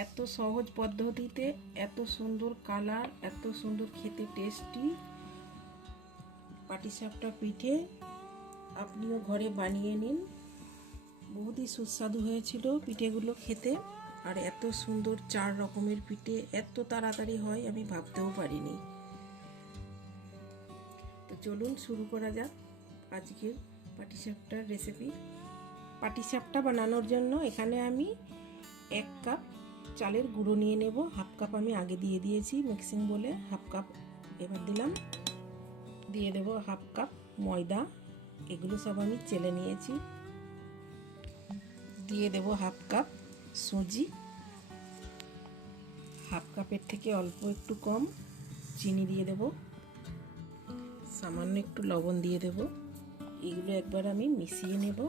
এত সহজ পদ্ধতিতে এত সুন্দর কালার, এত সুন্দর খেতে টেস্টি পাটিসাপটা পিঠে আপনিও ঘরে বানিয়ে নিন। বহুতই সুস্বাদু হয়েছিল পিঠেগুলো খেতে। আর এত সুন্দর 4 রকমের পিঠে এত তাড়াতাড়ি হয় আমি ভাবতেও পারিনি। তো চলুন শুরু করা যাক আজকের পাটিসাপটার রেসিপি। পাটিসাপটা বানানোর জন্য এখানে আমি 1 কাপ চালের গুঁড়ো নিয়ে নেব। হাফ কাপ আমি আগে দিয়ে দিয়েছি মিক্সিং বলে, হাফ কাপ এবার দিলাম। দিয়ে দেব হাফ কাপ ময়দা, এগুলো সব আমি চেলে নিয়েছি। দিয়ে দেব হাফ কাপ সুজি, হাফ কাপের থেকে অল্প একটু কম চিনি দিয়ে দেব, সামান্য একটু লবণ দিয়ে দেব। এগুলো একবার আমি মিশিয়ে নেব।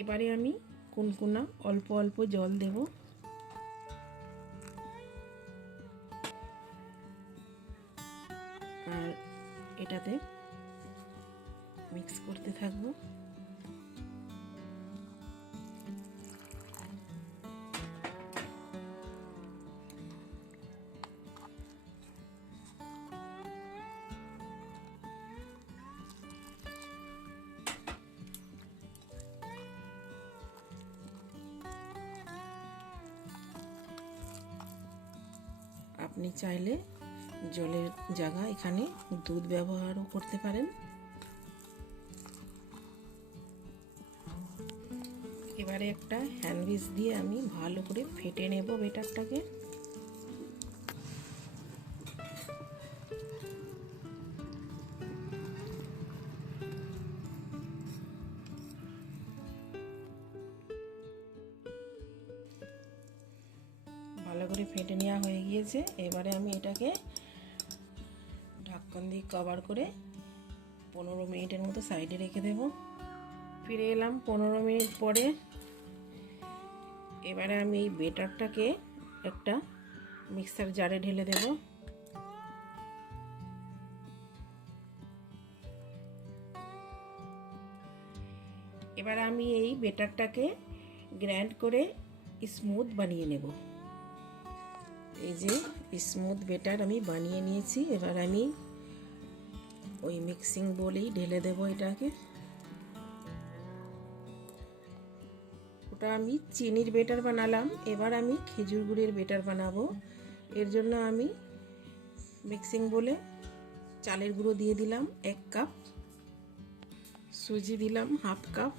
এবারে আমি কুনকুনা অল্প অল্প জল দেব। আর এটাতে মিক্স করতে থাকবো। আপনি চাইলে জলের জায়গা এখানে দুধ ব্যবহারও করতে পারেন। এবারে একটা হ্যান্ড উইচ দিয়ে আমি ভালো করে ফেটে নেব ব্যাটারটাকে। ভালো করে ফেটে নেওয়া হয়ে গিয়েছে। এবারে আমি এটাকে ঢাকন দিয়ে কভার করে 15 মিনিটের মতো সাইডে রেখে দেব। ফিরে এলাম 15 মিনিট পরে। এবারে আমি এই ব্যাটারটাকে একটা মিক্সার জারে ঢেলে দেব। এবারে আমি এই ব্যাটারটাকে গ্রাইন্ড করে স্মুথ বানিয়ে নেব। এই যে স্মুথ ব্যাটার আমি বানিয়ে নিয়েছি। এবার আমি ওই মিক্সিং বলেই ঢেলে দেব এটাকে। ওটা আমি চিনির ব্যাটার বানালাম, এবার আমি খেজুর গুড়ের ব্যাটার বানাবো। এর জন্য আমি মিক্সিং বলে চালের গুঁড়ো দিয়ে দিলাম 1 কাপ, সুজি দিলাম হাফ কাপ,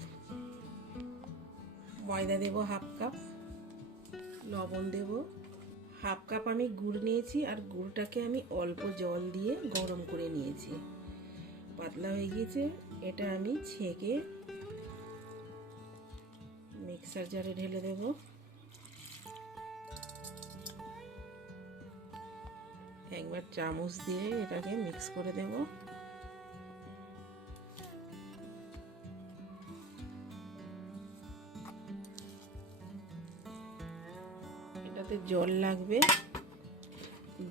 ময়দা দেব হাফ কাপ, লবণ দেব হাফ কাপ। আমি গুড় নিয়েছি আর গুড়টাকে আমি অল্প জল দিয়ে গরম করে নিয়েছি। পাতলা হয়ে গিয়েছে, এটা আমি ছেঁকে মিক্সার জারে ঢেলে দেব। একবার চামচ দিয়ে এটাকে মিক্স করে দেব। এটাতে জল লাগবে,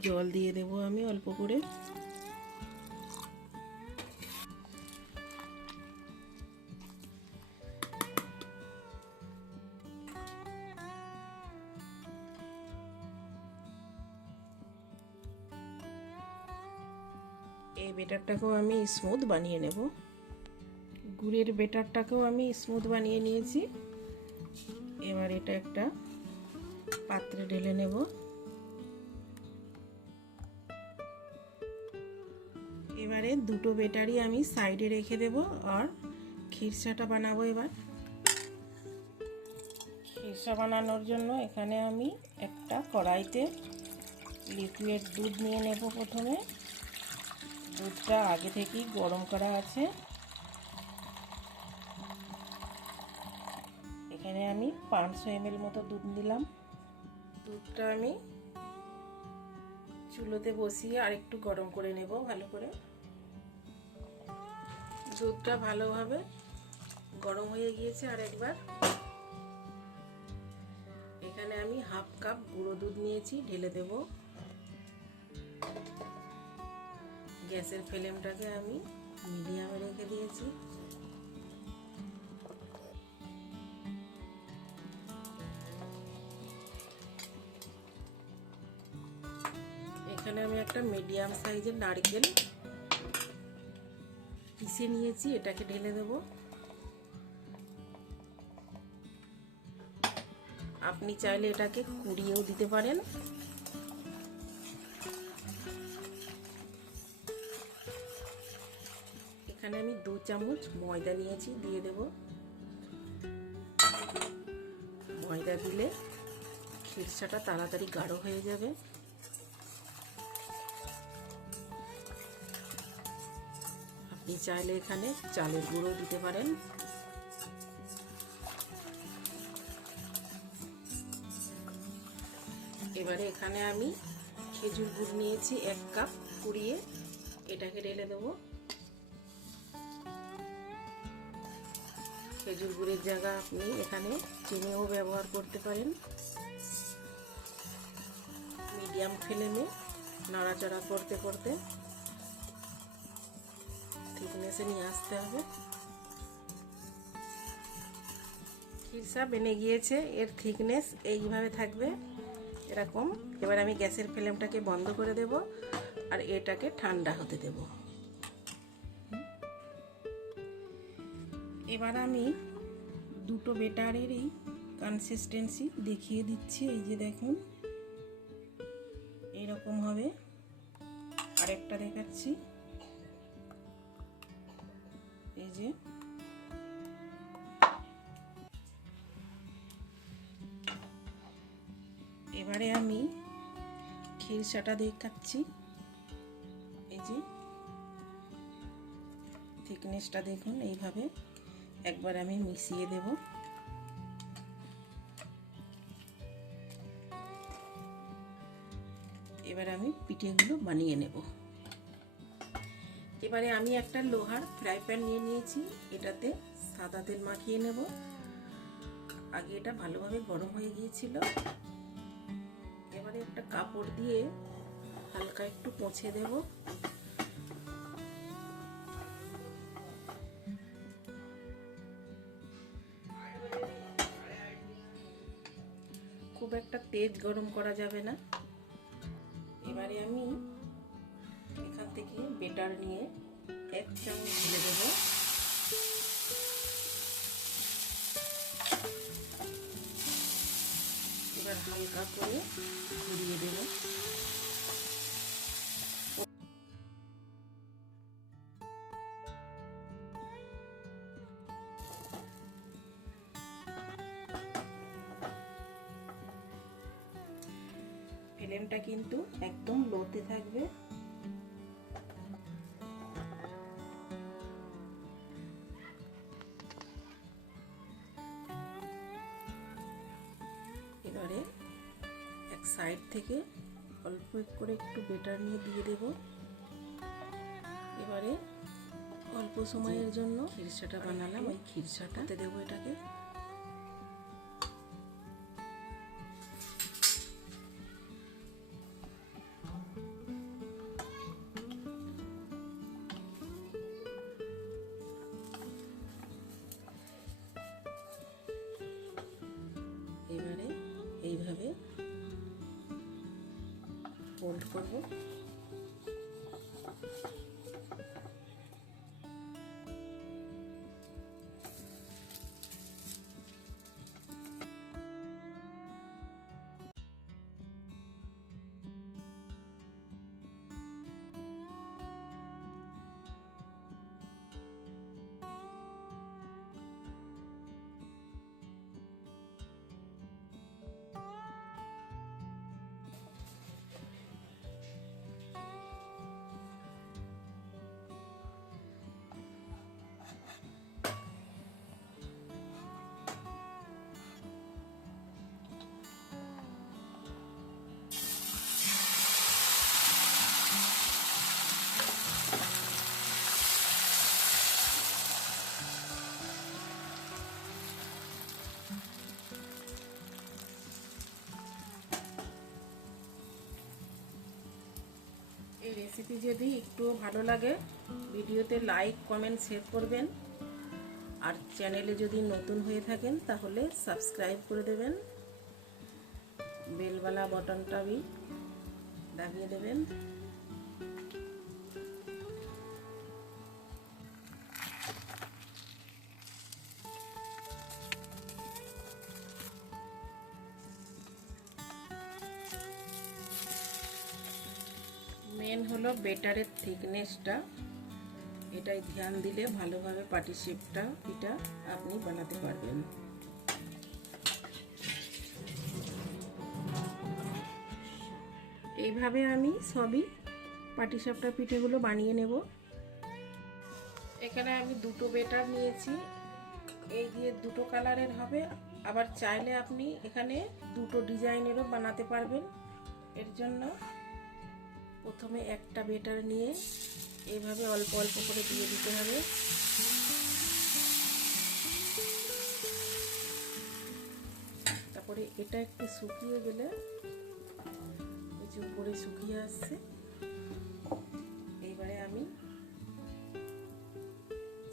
জল দিয়ে দেব আমি অল্প করে। এই ব্যাটারটাকেও আমি স্মুথ বানিয়ে নেব। গুড়ের ব্যাটারটাকেও আমি স্মুথ বানিয়ে নিয়েছি। এবার এটা একটা পাত্রে ঢেলে নেব। এবারে দুটো ব্যাটারি আমি সাইডে রেখে দেব আর খিরসাটা বানাবো। এবার খিরসা বানানোর জন্য এখানে আমি একটা কড়াইতে লিকুইড দুধ নিয়ে নেব। প্রথমে দুধটা আগে থেকেই গরম করা আছে। এখানে আমি 500 ml মতো দুধ দিলাম। দুধটা আমি চুলোতে বসিয়ে আরেকটু গরম করে নেব ভালো করে। দুধটা ভালোভাবে গরম হয়ে গিয়েছে। আর একবার এখানে আমি হাফ কাপ গুঁড়ো দুধ নিয়েছি, ঢেলে দেব। গ্যাসের ফ্লেমটাকে আমি মিডিয়ামে রেখে দিয়েছি। এখানে আমি একটা মিডিয়াম সাইজের নারকেল পিষে নিয়েছি, এটাকে ঢেলে দেব। আপনি চাইলে এটাকে কুড়িয়েও দিতে পারেন। এখানে আমি 2 চামচ ময়দা নিয়েছি, দিয়ে দেব। ময়দা দিলে খিরসাটা তাড়াতাড়ি গাঢ় হয়ে যাবে। আপনি চাইলে এখানে চালের গুঁড়ো দিতে পারেন। এবারে এখানে আমি খেজুর গুড় নিয়েছি 1 কাপ কুড়িয়ে, এটাকে ঢেলে দেবো। খেজুর গুড়ের জায়গা আপনি এখানে চিনিও ব্যবহার করতে পারেন। মিডিয়াম ফ্লেমে নাড়াচাড়া করতে করতে থিকনেসে নিয়ে আসতে হবে। খিরসা বেনে গিয়েছে, এর থিকনেস এইভাবে থাকবে, এরকম। এবার আমি গ্যাসের ফ্লেমটাকে বন্ধ করে দেব আর এটাকে ঠান্ডা হতে দেব। এবার আমি দুটো বেটারেরই কনসিস্টেন্সি দেখিয়ে দিচ্ছি। এই যে দেখুন, এরকম হবে। আরেকটা দেখাচ্ছি, এই যে। এবারে আমি খিরসাটা দেখাচ্ছি, এই যে থিকনেসটা দেখুন। এইভাবে একবার আমি মিশিয়ে দেব। এবার আমি পিঠেগুলো বানিয়ে নেব। এবারে আমি একটা লোহার ফ্রাই প্যান নিয়ে নিয়েছি, এটাতে সাদা তেল মাখিয়ে নেব। আগে এটা ভালোভাবে গরম হয়ে গিয়েছিল। এবারে একটা কাপড় দিয়ে হালকা একটু মুছে দেব। খুব একটা তেজ গরম করা যাবে না। এবারে আমি এখান থেকে বেটার নিয়ে 1 চামচ ঢেলে দেব। এবার হালকা করে ঘুরিয়ে দেব। ফ্লেমটা কিন্তু একদম লোতে থাকবে। এবারে এক সাইড থেকে অল্প করে একটু বেটার নিয়ে দিয়ে দেব। এবারে অল্প সময়ের জন্য খিরসাটা বানালাম, ওই খিরসাটাতে দেবো এটাকে। এবারে এইভাবে ফোল্ড করব। রেসিপি যদি একটু ভালো লাগে ভিডিওতে লাইক কমেন্ট শেয়ার করবেন, আর চ্যানেলে যদি নতুন হয়ে থাকেন তাহলে সাবস্ক্রাইব করে দেবেন, বেলওয়ালা বটনটা দাবিয়ে দেবেন। মেন হলো বেটারের থিকনেসটা, এটাই ধ্যান দিলে ভালোভাবে পাটিসাপটা পিঠা আপনি বানাতে পারবেন। এইভাবে আমি সবই পাটিসাপটা পিঠেগুলো বানিয়ে নেব। এখানে আমি দুটো বেটার নিয়েছি, এই দিয়ে দুটো কালারের হবে, আবার চাইলে আপনি এখানে দুটো ডিজাইনেরও বানাতে পারবেন। এর জন্য প্রথমে একটা বেটার নিয়ে এইভাবে অল্প অল্প করে দিয়ে দিতে হবে। তারপরে এটা একটু শুকিয়ে গেলে, এই যে উপরে শুকিয়ে আসছে, এইবারে আমি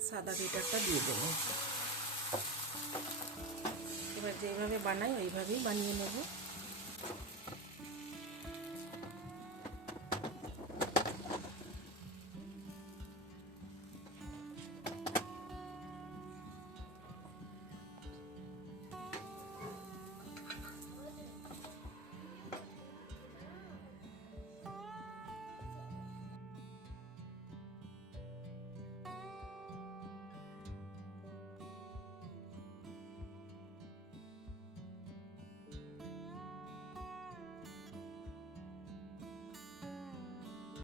সাদা বেটারটা দিয়ে দেবো। এবার যেভাবে বানাই ওইভাবেই বানিয়ে নেব।